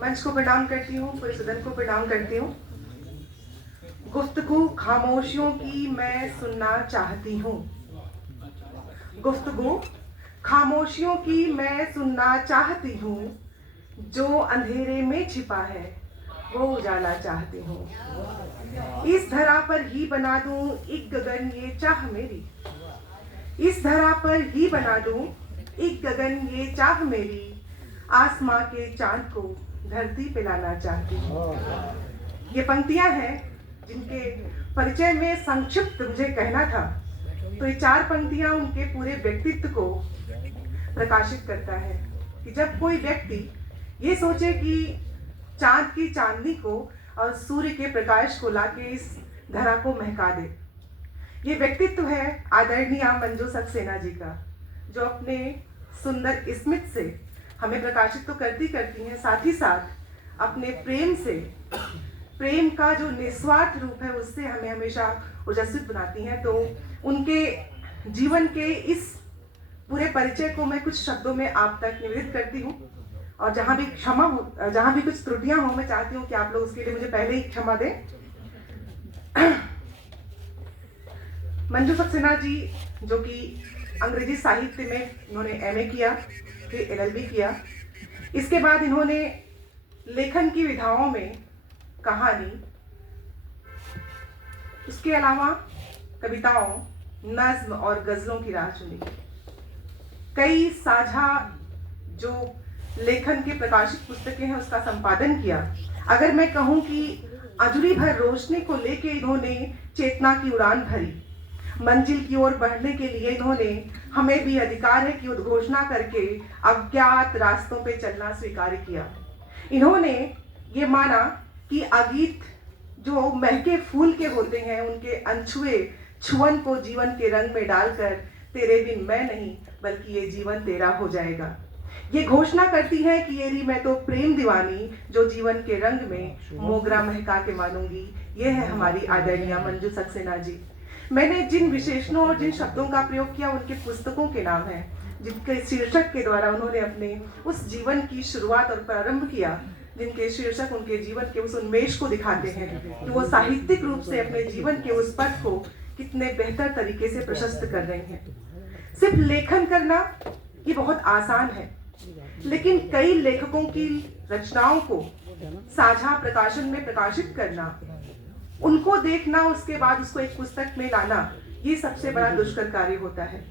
मंच को प्रणाम करती हूँ, पूरे सदन को प्रणाम करती हूँ। गुफ्तगू खामोशियों की मैं सुनना चाहती हूँ। गुफ्तगू खामोशियों की मैं सुनना चाहती हूँ। जो अंधेरे में छिपा है वो उजाला चाहती हूँ। इस धरा पर ही बना दूं एक गगन ये चाह मेरी। इस धरा पर ही बना दूं एक गगन ये चाह मेरी। आसमां के चांद को धरती पे लाना चाहती हूँ। ये पंक्तियां हैं जिनके परिचय में संक्षिप्त मुझे कहना था, तो ये 4 पंक्तियां उनके पूरे व्यक्तित्व को प्रकाशित करता है कि जब कोई व्यक्ति ये सोचे कि चांद की चांदनी को और सूर्य के प्रकाश को लाके इस धरा को महका दे। ये व्यक्तित्व है आदरणीय मंजू सक्सेना जी का, जो अपने सुंदर स्मित से हमें प्रकाशित तो करती हैं, साथ ही साथ अपने प्रेम से, प्रेम का जो निस्वार्थ रूप है उससे हमें हमेशा ओजस्वित बनाती हैं। तो उनके जीवन के इस पूरे परिचय को मैं कुछ शब्दों में आप तक निवेदित करती हूँ, और जहाँ भी क्षमा हो, जहाँ भी कुछ त्रुटियां हो, मैं चाहती हूँ कि आप लोग उसके लिए मुझे पहले ही क्षमा दें। मंजू सक्सेना जी, जो कि अंग्रेजी साहित्य में इन्होंने एमए किया, फिर एलएलबी किया। इसके बाद इन्होंने लेखन की विधाओं में कहानी, उसके अलावा कविताओं, नज्म और गजलों की राह चुनी। कई साझा जो लेखन के प्रकाशित पुस्तकें हैं उसका संपादन किया। अगर मैं कहूँ कि अजूरी भर रोशनी को लेके इन्होंने चेतना की उड़ान भरी, मंजिल की ओर बढ़ने के लिए इन्होंने हमें भी अधिकार है कि उद्घोषणा करके अज्ञात रास्तों पे चलना स्वीकार किया। इन्होंने ये माना कि अगीत जो महके फूल के होते हैं, उनके अनछुए छुअन को जीवन के रंग में डालकर तेरे बिन मैं नहीं बल्कि ये जीवन तेरा हो जाएगा। ये घोषणा करती है कि येरी मैं तो प्रेम दीवानी, जो जीवन के रंग में मोगरा महका के मानूंगी। ये है हमारी आदरणीय मंजू सक्सेना जी। मैंने जिन विशेषणों और जिन शब्दों का प्रयोग किया उनके पुस्तकों के नाम हैं, जिनके शीर्षक के द्वारा उन्होंने अपने उस जीवन की शुरुआत और प्रारंभ किया, जिनके शीर्षक उनके जीवन के उस उन्मेष को दिखाते हैं कि वो साहित्यिक रूप से अपने जीवन के उस पथ को कितने बेहतर तरीके से प्रशस्त कर रहे हैं। सिर्फ लेखन करना ये बहुत आसान है, लेकिन कई लेखकों की रचनाओं को साझा प्रकाशन में प्रकाशित करना, उनको देखना, उसके बाद उसको एक पुस्तक में लाना, ये सबसे बड़ा दुष्कर कार्य होता है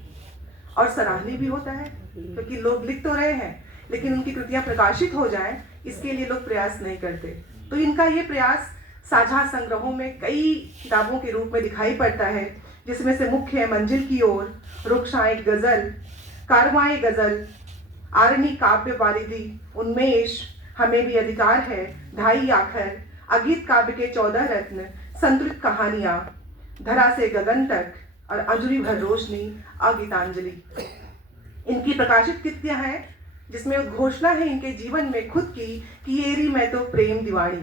और सराहनीय भी होता है, क्योंकि लोग लिख तो रहे हैं लेकिन उनकी कृतियां प्रकाशित हो जाएं, इसके लिए लोग प्रयास नहीं करते। तो इनका ये प्रयास साझा संग्रहों में कई किताबों के रूप में दिखाई पड़ता है, जिसमें से मुख्य है मंजिल की ओर, रुखसाएं गजल, कारवाएं गजल, आरणी काव्य वारिधि, उन्मेष, हमें भी अधिकार है, ढाई आखर, अगीत काव्य के 14 रत्न, संतुलित कहानियां, धरा से गगन तक और अजूरी भर रोशनी, अगीतांजलि। इनकी प्रकाशित कृतियां हैं जिसमें उद्घोषणा है इनके जीवन में खुद की कि येरी मैं तो प्रेम दीवानी।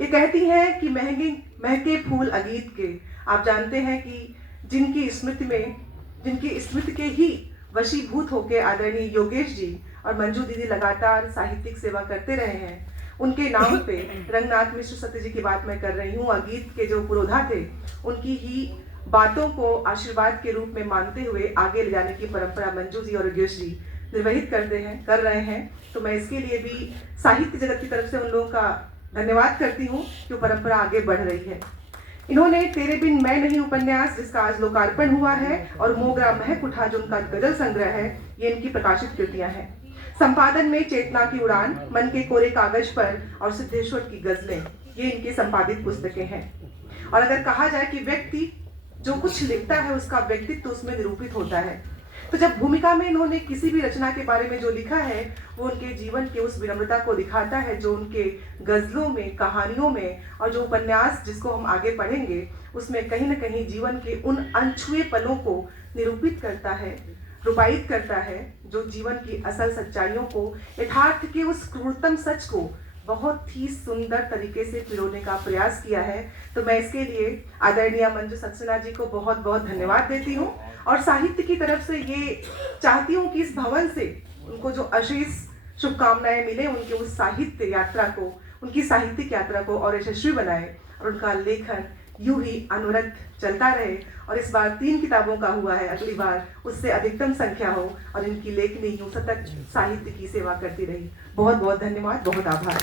ये कहती हैं कि महके फूल अगीत के। आप जानते हैं कि जिनकी स्मृति के ही वशीभूत होकर आदरणीय योगेश जी और मंजू दीदी लगातार साहित्यिक सेवा करते रहे हैं, उनके नाम पे रंगनाथ मिश्र सत्य जी की बात मैं कर रही हूँ। अगीत के जो पुरोधा थे, उनकी ही बातों को आशीर्वाद के रूप में मानते हुए आगे ले जाने की परंपरा मंजू जी और योगेश जी निर्वहित कर रहे हैं। तो मैं इसके लिए भी साहित्य जगत की तरफ से उन लोगों का धन्यवाद करती हूँ कि परंपरा आगे बढ़ रही है। इन्होंने तेरे बिन मैं नहीं उपन्यास, जिसका आज लोकार्पण हुआ है, और मोगरा महक उठा, जो उनका गजल संग्रह है, ये इनकी प्रकाशित कृतियां हैं। संपादन में चेतना की उड़ान, मन के कोरे कागज पर और सिद्धेश्वर की गजलें, ये इनकी संपादित पुस्तकें हैं। और अगर कहा जाए कि व्यक्ति जो कुछ लिखता है उसका व्यक्तित्व उसमें निरूपित होता है, तो जब भूमिका में इन्होंने किसी भी रचना के बारे में जो लिखा है वो उनके जीवन के उस विनम्रता को दिखाता है, जो उनके गजलों में, कहानियों में, और जो उपन्यास जिसको हम आगे पढ़ेंगे उसमें कहीं न कहीं जीवन के उन अनछुए पलों को निरूपित करता है, रूपायित करता है, जो जीवन की असल सच्चाइयों को, यथार्थ के उस क्रूरतम सच को बहुत ही सुंदर तरीके से पिरोने का प्रयास किया है। तो मैं इसके लिए आदरणीय मंजू सक्सेना जी को बहुत बहुत धन्यवाद देती हूँ, और साहित्य की तरफ से ये चाहती हूँ कि इस भवन से उनको जो अशेष शुभकामनाएं मिले उनके उस साहित्य यात्रा को, उनकी साहित्यिक यात्रा को और यशस्वी बनाए, और उनका लेखन यूं ही अनवरत चलता रहे। और इस बार 3 किताबों का हुआ है, अगली बार उससे अधिकतम संख्या हो और इनकी लेखनी यूं सतत साहित्य की सेवा करती रही। बहुत बहुत धन्यवाद, बहुत आभार।